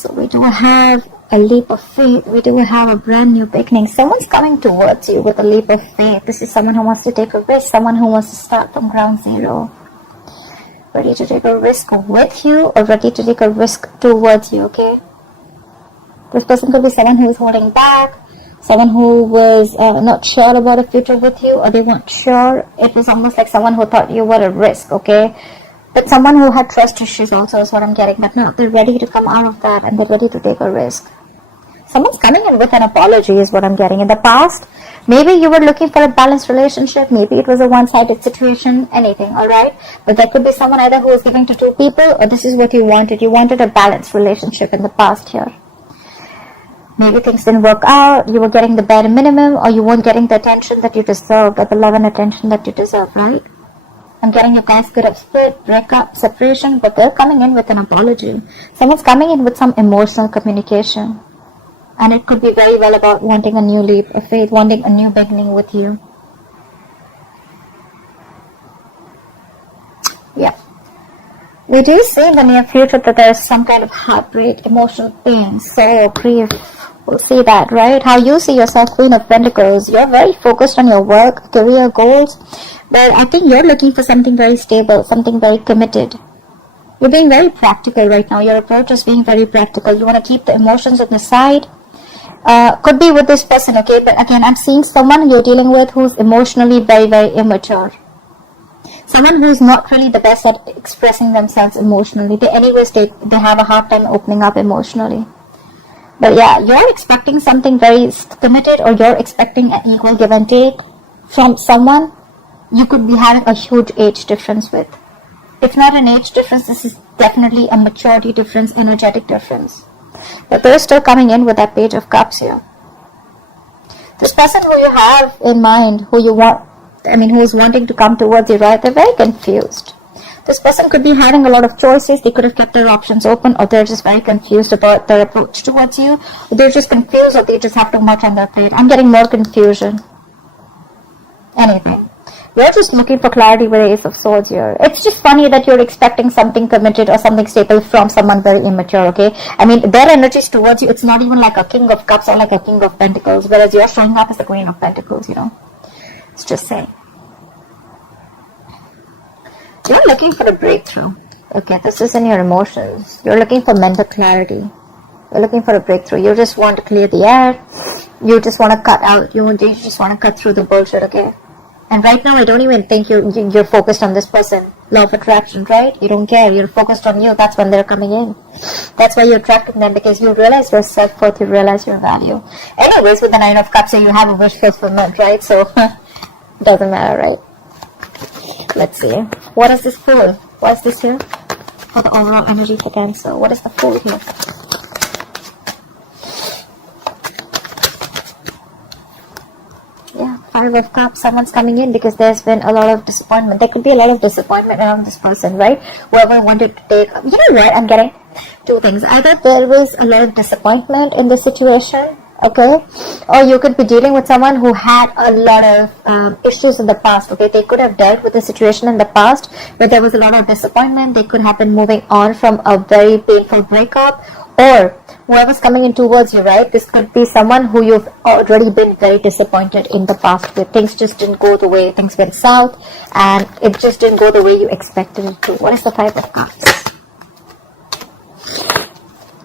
So we do have a leap of faith. We do have a brand new beginning. Someone's coming towards you with a leap of faith. This is someone who wants to take a risk, someone who wants to start from ground zero. Ready to take a risk with you or ready to take a risk towards you, okay? This person could be someone who is holding back, someone who was not sure about a future with you, or they weren't sure. It was almost like someone who thought you were a risk, okay? But someone who had trust issues also is what I'm getting. But now they're ready to come out of that and they're ready to take a risk. Someone's coming in with an apology is what I'm getting. In the past, maybe you were looking for a balanced relationship. Maybe it was a one-sided situation, anything, alright? But there could be someone either who was giving to two people, or this is what you wanted. You wanted a balanced relationship in the past here. Maybe things didn't work out, you were getting the bare minimum, or you weren't getting the attention that you deserved, or the love and attention that you deserve, right? I'm getting you guys could have split, breakup, separation, but they're coming in with an apology. Someone's coming in with some emotional communication. And it could be very well about wanting a new leap of faith, wanting a new beginning with you. Yeah. We do see in the near future that there is some kind of heartbreak, emotional pain, sorrow, grief. We'll see that, right? How you see yourself, Queen of Pentacles. You're very focused on your work, career goals. But I think you're looking for something very stable, something very committed. You're being very practical right now. Your approach is being very practical. You want to keep the emotions on the side. Could be with this person, okay? But again, I'm seeing someone you're dealing with who's emotionally very, very immature. Someone who's not really the best at expressing themselves emotionally. They have a hard time opening up emotionally. But yeah, you're expecting something very committed, or you're expecting an equal give and take from someone you could be having a huge age difference with. If not an age difference, this is definitely a maturity difference, energetic difference. But they're still coming in with that Page of Cups here. This person who you have in mind, who's wanting to come towards you, right? They're very confused. This person could be having a lot of choices. They could have kept their options open, or they're just very confused about their approach towards you. They're just confused, or they just have too much on their plate. I'm getting more confusion. Anything. You're just looking for clarity with the Ace of Swords here. It's just funny that you're expecting something committed or something stable from someone very immature, okay? I mean, their energies towards you, it's not even like a King of Cups or like a King of Pentacles, whereas you're showing up as the Queen of Pentacles, you know? It's just saying. You're looking for a breakthrough. Okay, this is in your emotions. You're looking for mental clarity. You're looking for a breakthrough. You just want to clear the air. You just want to cut out. You just want to cut through the bullshit, okay? And right now, I don't even think you're focused on this person. Law of attraction, right? You don't care. You're focused on you. That's when they're coming in. That's why you're attracting them, because you realize your self-worth. You realize your value. Anyways, with the Nine of Cups, you have a wish fulfillment, right? So, doesn't matter, right? Let's see. What is this Fool? What is this here? For the overall energy for Cancer. What is the Fool here? Yeah, Five of Cups. Someone's coming in because there's been a lot of disappointment. There could be a lot of disappointment around this person, right? Whoever wanted to take... You know what? I'm getting two things. Either there was a lot of disappointment in the situation, okay, or you could be dealing with someone who had a lot of issues in the past, okay. They could have dealt with the situation in the past where there was a lot of disappointment. They could have been moving on from a very painful breakup, or whoever's coming in towards you, right, this could be someone who you've already been very disappointed in the past, where things just didn't go the way, things went south, and it just didn't go the way you expected it to. What is the Five of Cups?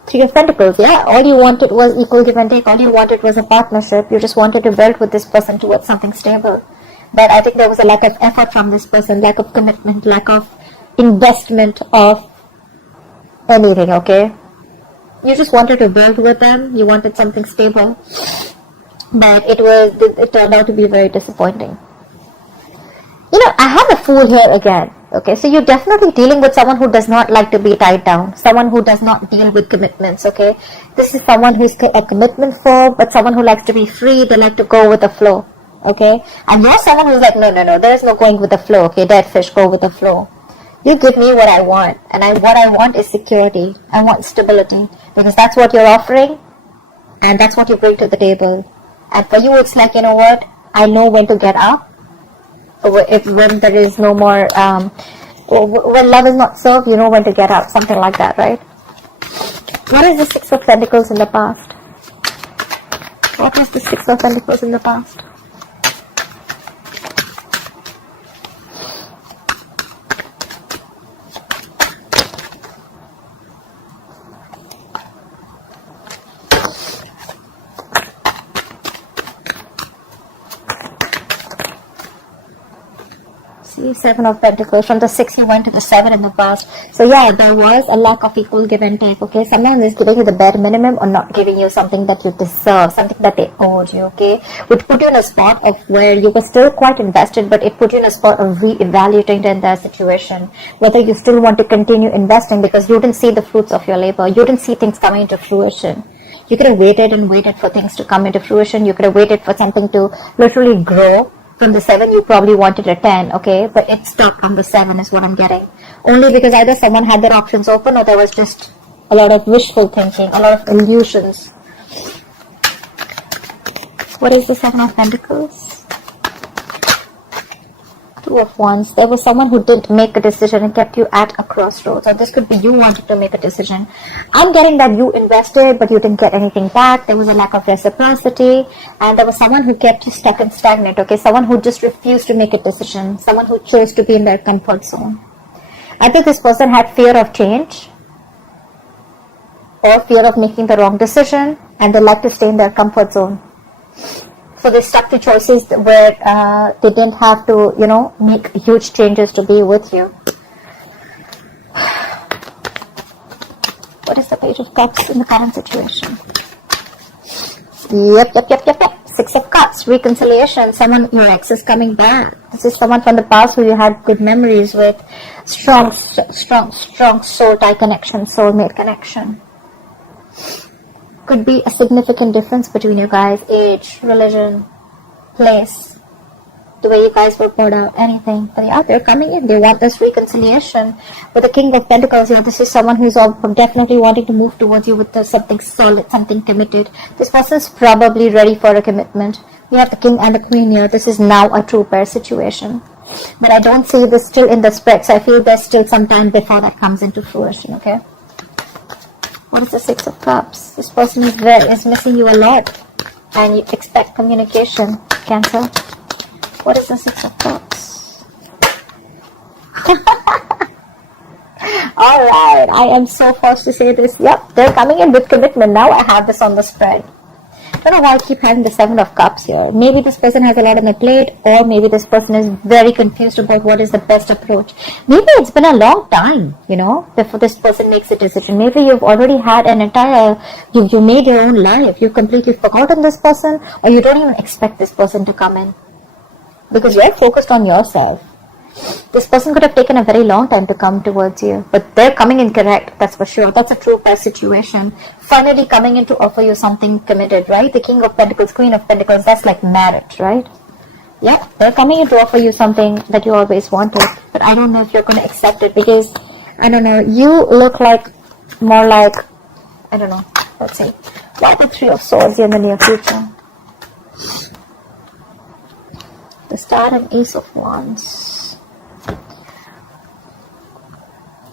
Three of Pentacles, yeah. All you wanted was equal give and take. All you wanted was a partnership. You just wanted to build with this person towards something stable. But I think there was a lack of effort from this person, lack of commitment, lack of investment of anything, okay? You just wanted to build with them. You wanted something stable. But it turned out to be very disappointing. You know, I have a Fool here again. Okay, so you're definitely dealing with someone who does not like to be tied down. Someone who does not deal with commitments, okay? This is someone who's a commitment phobe, but someone who likes to be free. They like to go with the flow, okay? And you're someone who's like, no, there is no going with the flow, okay? Dead fish, go with the flow. You give me what I want, and what I want is security. I want stability, because that's what you're offering, and that's what you bring to the table. And for you, it's like, you know what? I know when to get up. When there is no more, when love is not served, you know when to get out, something like that, right? What is the Six of Pentacles in the past? What is the Six of Pentacles in the past? Seven of Pentacles. From the 6 you went to the 7 in the past. So yeah, there was a lack of equal give and take. Okay, someone is giving you the bare minimum or not giving you something that you deserve, something that they owed you. Okay, which put you in a spot of where you were still quite invested, but it put you in a spot of re-evaluating the entire situation, whether you still want to continue investing because you didn't see the fruits of your labor, you didn't see things coming into fruition. You could have waited and waited for things to come into fruition. You could have waited for something to literally grow. From the 7, you probably wanted a 10, okay? But it stopped on the 7 is what I'm getting. Only because either someone had their options open or there was just a lot of wishful thinking, a lot of illusions. What is the 7 of Pentacles? 2 of Wands. There was someone who didn't make a decision and kept you at a crossroads. Or this could be you wanting to make a decision. I'm getting that you invested but you didn't get anything back. There was a lack of reciprocity. And there was someone who kept you stuck and stagnant. Okay, someone who just refused to make a decision. Someone who chose to be in their comfort zone. I think this person had fear of change. Or fear of making the wrong decision. And they like to stay in their comfort zone. So they stuck to choices where they didn't have to, you know, make huge changes to be with you. What is the Page of Cups in the current situation? Yep. 6 of Cups, reconciliation. Someone, your ex is coming back. This is someone from the past who you had good memories with. Strong soul tie connection, soulmate connection. Could be a significant difference between you guys. Age, religion, place, the way you guys were brought up, anything. But yeah, they're coming in. They want this reconciliation. With the King of Pentacles here, this is someone who's definitely wanting to move towards you with something solid, something committed. This person's probably ready for a commitment. We have the King and the Queen here. This is now a true pair situation. But I don't see this still in the spread. So I feel there's still some time before that comes into fruition, okay? What is the 6 of Cups? This person is missing you a lot. And you expect communication, Cancer. What is the 6 of Cups? Alright, I am so forced to say this. Yep, they're coming in with commitment. Now I have this on the spread. I don't know why I keep having the 7 of Cups here. Maybe this person has a lot on the plate, or maybe this person is very confused about what is the best approach. Maybe it's been a long time, you know, before this person makes a decision. Maybe you've already had an entire, you made your own life. You've completely forgotten this person, or you don't even expect this person to come in. Because you're focused on yourself. This person could have taken a very long time to come towards you, but they're coming in correct, that's for sure. That's a true pair situation. Finally coming in to offer you something committed, right? The King of Pentacles, Queen of Pentacles, that's like marriage, right? Yeah, they're coming in to offer you something that you always wanted, but I don't know if you're going to accept it because, I don't know, you look like, more like, I don't know, let's see. Why the 3 of Swords in the near future? The Star and Ace of Wands.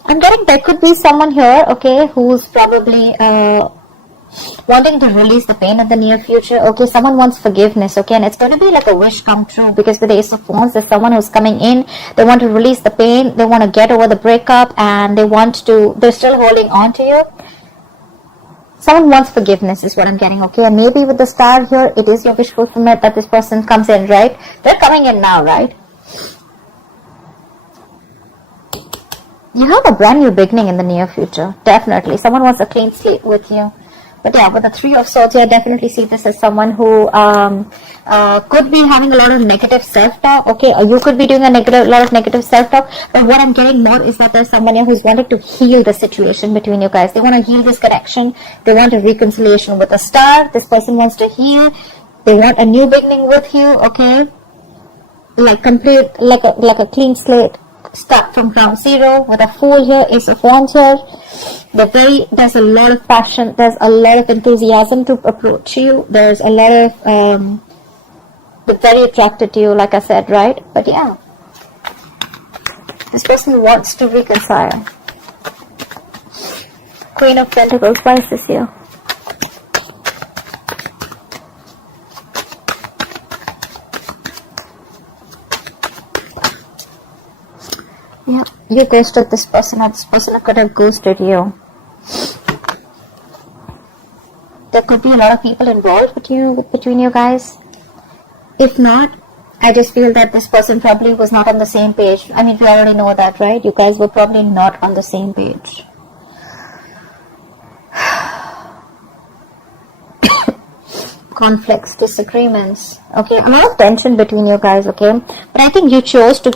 I'm getting there could be someone here, okay, who's probably wanting to release the pain in the near future. Okay, someone wants forgiveness, okay, and it's going to be like a wish come true because with the Ace of Wands, there's someone who's coming in. They want to release the pain. They want to get over the breakup, and they're still holding on to you. Someone wants forgiveness is what I'm getting, okay, and maybe with the Star here, it is your wish fulfillment that this person comes in, right? They're coming in now, right? You have a brand new beginning in the near future. Definitely. Someone wants a clean slate with you. But yeah, with the 3 of Swords, I definitely see this as someone who could be having a lot of negative self-talk. Okay, or you could be doing a lot of negative self-talk. But what I'm getting more is that there's someone here who's wanting to heal the situation between you guys. They want to heal this connection. They want a reconciliation with a Star. This person wants to heal. They want a new beginning with you. Okay, like complete, like a clean slate. Start from ground zero with a Fool here, Ace of Wands here. There's a lot of passion, there's a lot of enthusiasm to approach you. There's a lot of they're very attracted to you, like I said, right? But yeah, this person wants to reconcile. Queen of Pentacles, why is this here? Yeah, you ghosted this person, or this person could have ghosted you. There could be a lot of people involved between you guys. If not, I just feel that this person probably was not on the same page. I mean, we already know that, right? You guys were probably not on the same page. Conflicts, disagreements, okay, a lot of tension between you guys, okay, but I think you chose to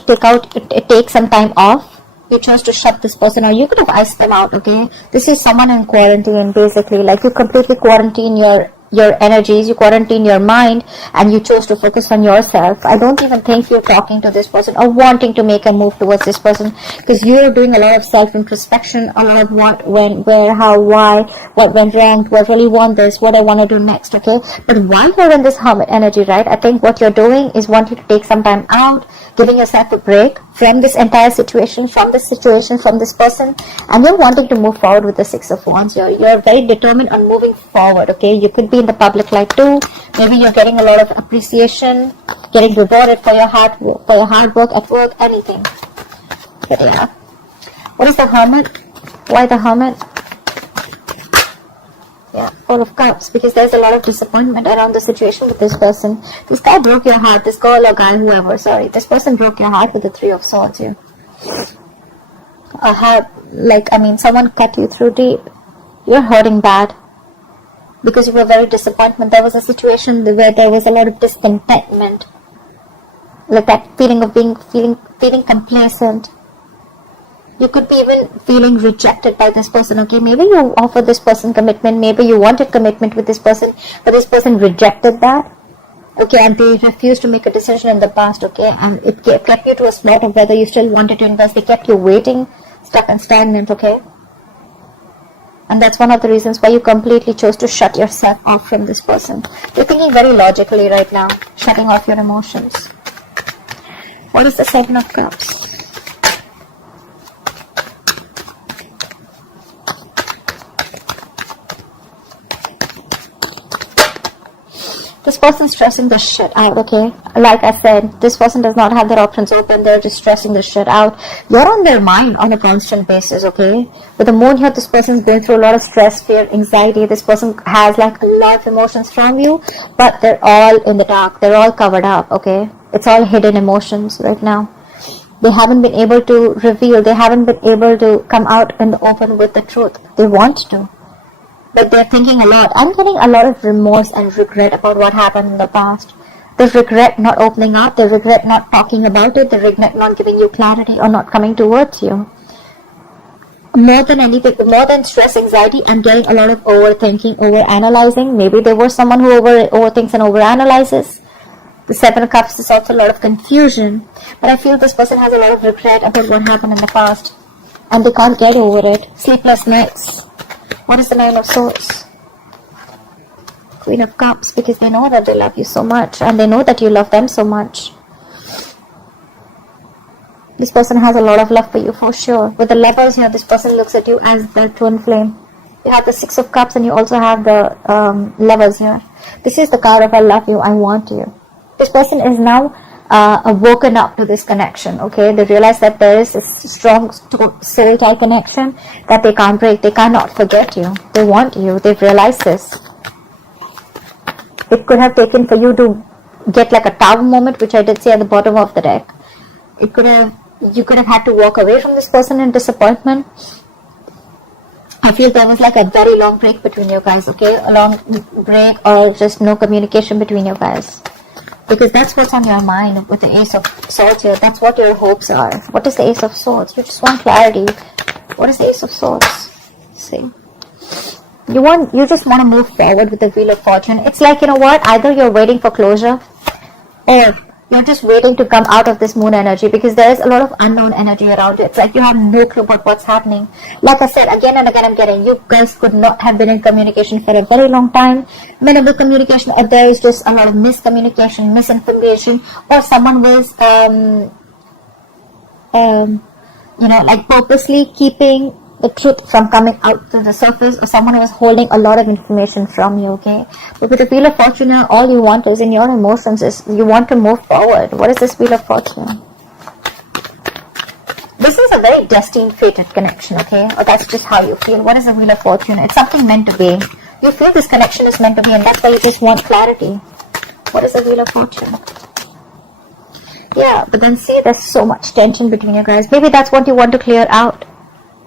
take some time off. You chose to shut this person, or you could have iced them out, okay. This is someone in quarantine, basically, like you completely quarantine your energies, you quarantine your mind, and you chose to focus on yourself. I don't even think you're talking to this person or wanting to make a move towards this person, because you're doing a lot of self-introspection, a lot of what, when, where, how, why, what went wrong, do I really want this, what I want to do next, okay. But while you're in this hermit energy, right, I think what you're doing is wanting to take some time out, giving yourself a break from this entire situation, from this person, and you're wanting to move forward with the Six of Wands. You're very determined on moving forward, okay. You could be in the public light too. Maybe you're getting a lot of appreciation, getting rewarded for your hard work at work, anything. But yeah, what is the Hermit? Why the Hermit? Yeah, Four of Cups, because there's a lot of disappointment around the situation with this person. This guy broke your heart, this girl or guy, whoever, sorry, this person broke your heart with the Three of Swords here. A heart, like, I mean, someone cut you through deep. You're hurting bad, because you were very disappointed. There was a situation where there was a lot of discontentment, like that feeling of feeling complacent. You could be even feeling rejected by this person, okay. Maybe you offered this person commitment, maybe you wanted commitment with this person, but this person rejected that, okay, and they refused to make a decision in the past, okay, and it kept you to a spot of whether you still wanted to invest. They kept you waiting, stuck and stagnant, okay. And that's one of the reasons why you completely chose to shut yourself off from this person. You're thinking very logically right now, shutting off your emotions. What is the Seven of Cups? This person's stressing the shit out, okay? Like I said, this person does not have their options open. They're just stressing the shit out. You're on their mind on a constant basis, okay? With the moon here, this person's going through a lot of stress, fear, anxiety. This person has like a lot of emotions from you, but they're all in the dark. They're all covered up, okay? It's all hidden emotions right now. They haven't been able to reveal. They haven't been able to come out in the open with the truth. They want to, but they're thinking a lot. I'm getting a lot of remorse and regret about what happened in the past. They regret not opening up. They regret not talking about it. They regret not giving you clarity or not coming towards you. More than anything, more than stress, anxiety, I'm getting a lot of overthinking, overanalyzing. Maybe they were someone who overthinks and overanalyzes. The Seven of Cups is also a lot of confusion. But I feel this person has a lot of regret about what happened in the past, and they can't get over it. Sleepless nights. What is the Nine of Swords? Queen of Cups, because they know that they love you so much, and they know that you love them so much. This person has a lot of love for you, for sure. With the Lovers here, this person looks at you as their twin flame. You have the Six of Cups, and you also have the Lovers here. This is the card of I love you, I want you. This person is now woken up to this connection, okay? They realize that there is a strong soul tie connection that they can't break. They cannot forget you. They want you. They've realized this. It could have taken for you to get like a tower moment, which I did see at the bottom of the deck. You could have had to walk away from this person in disappointment. I feel there was like a very long break between you guys, okay? A long break, or just no communication between you guys. Because that's what's on your mind with the Ace of Swords here. That's what your hopes are. What is the Ace of Swords? You just want clarity. What is the Ace of Swords? Let's see. You just want to move forward with the Wheel of Fortune. It's like, you know what? Either you're waiting for closure, or you're just waiting to come out of this moon energy, because there is a lot of unknown energy around it. It's like you have no clue about what's happening. Like I said, again and again, I'm getting, you guys could not have been in communication for a very long time. Minimal communication, or there is just a lot of miscommunication, misinformation, or someone was, like purposely keeping the truth from coming out to the surface, or someone who is holding a lot of information from you, okay? But with the Wheel of Fortune, all you want is in your emotions is you want to move forward. What is this Wheel of Fortune? This is a very destined, fated connection, okay? Or that's just how you feel. What is the Wheel of Fortune? It's something meant to be. You feel this connection is meant to be, and that's why you just want clarity. What is the Wheel of Fortune? Yeah, but then see, there's so much tension between you guys. Maybe that's what you want to clear out.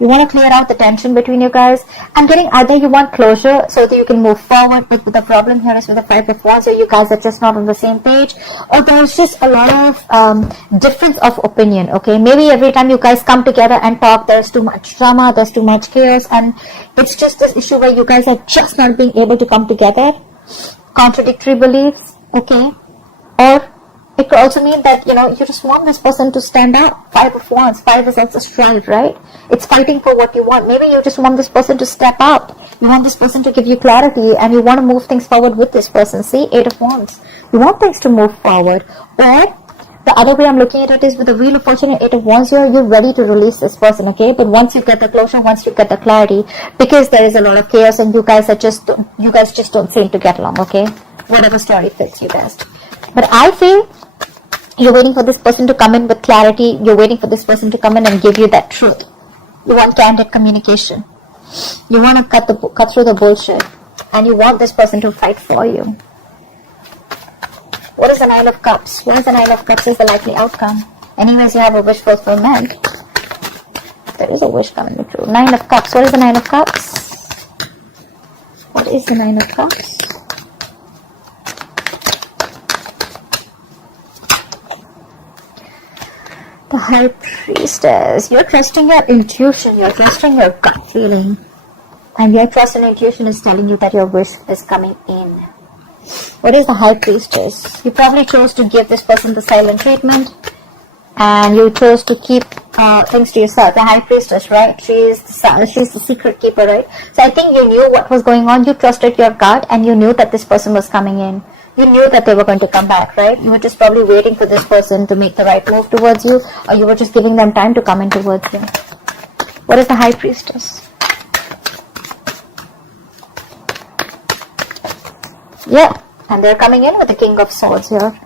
You want to clear out the tension between you guys. I'm getting either you want closure so that you can move forward, but the problem here is with the 5 of Wands, so you guys are just not on the same page, or there's just a lot of difference of opinion, okay? Maybe every time you guys come together and talk, there's too much drama, there's too much chaos, and it's just this issue where you guys are just not being able to come together. Contradictory beliefs, okay? Or it could also mean that, you know, you just want this person to stand up. 5 of Wands. 5 is also strive, right? It's fighting for what you want. Maybe you just want this person to step up. You want this person to give you clarity, and you want to move things forward with this person. See, 8 of Wands. You want things to move forward. Or the other way I'm looking at it is with the Wheel of Fortune and 8 of Wands here, you're ready to release this person, okay? But once you get the closure, once you get the clarity, because there is a lot of chaos and you guys just don't seem to get along, okay? Whatever story fits you best. But I feel you're waiting for this person to come in with clarity. You're waiting for this person to come in and give you that truth. You want candid communication. You want to cut through the bullshit. And you want this person to fight for you. What is the 9 of Cups? What is the 9 of Cups is the likely outcome? Anyways, you have a wish fulfillment. There is a wish coming true. 9 of Cups. What is the 9 of Cups? What is the 9 of Cups? The High Priestess. You're trusting your intuition. You're trusting your gut feeling. And your trust and intuition is telling you that your wish is coming in. What is the High Priestess? You probably chose to give this person the silent treatment. And you chose to keep things to yourself. The High Priestess, right? She's the secret keeper, right? So I think you knew what was going on. You trusted your gut and you knew that this person was coming in. You knew that they were going to come back, right? You were just probably waiting for this person to make the right move towards you, or you were just giving them time to come in towards you. What is the High Priestess? Yeah, and they're coming in with the King of Swords here.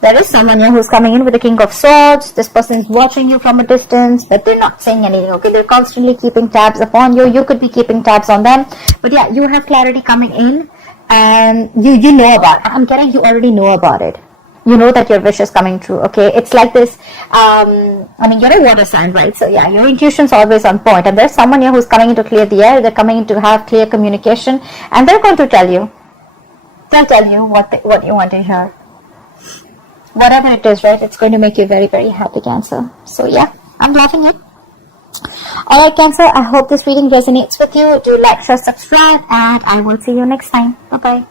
There is someone here who's coming in with the King of Swords. This person is watching you from a distance, but they're not saying anything, okay? They're constantly keeping tabs upon you. You could be keeping tabs on them. But yeah, you have clarity coming in. And you know about it. I'm getting you already know about it. You know that your wish is coming true, okay? It's like this, I mean, you're a water sign, right? So yeah, your intuition's always on point. And there's someone here who's coming in to clear the air. They're coming in to have clear communication. And they're going to tell you. They'll tell you what you want to hear. Whatever it is, right? It's going to make you very, very happy, Cancer. So yeah, I'm loving it. Alright, Cancer, I hope this reading resonates with you. Do like, share, subscribe, and I will see you next time. Bye-bye.